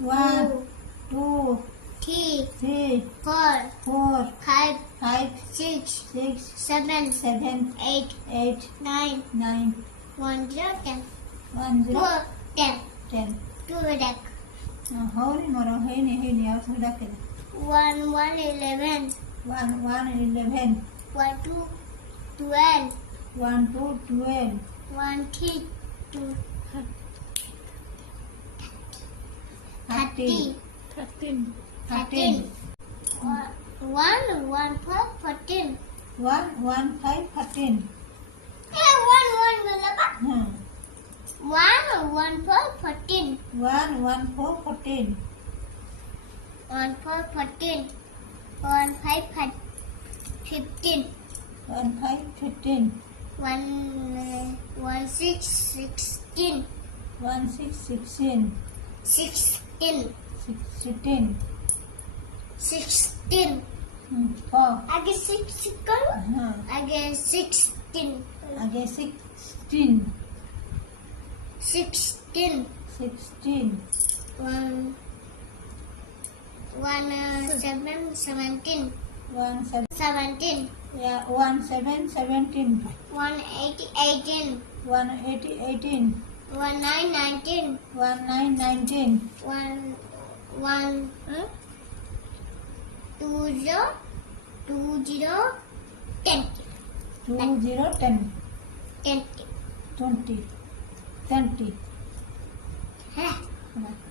1, 2, 3, 4, 5, 6, 7, 8, 9, 1 0 10 1 0 10 10 2 deck ହଉନି ମୋର ହେଇନି ଆଉ ଥରେ ଡାକେ 1 1 11 1 1 11 1 2 12 1 2 12 1 3 2 13 13 1 1 4 14 1 1 5 13 1 1 बोला बा हाँ 1 1 4 14 1 1 4 14 1 4 14 1 5 15 1 5 15 1 6 16 1 6 16 16 16 16 4 आगे 6 करो हाँ आगे 16 आगे 16 16 16 1 7 17 1 7 17 yeah 1 7 17 1 8 18 1 8 18 1 9 19 1 9 19 1 2 0 2 0 10 2 0 10 10 20 20 है हाँ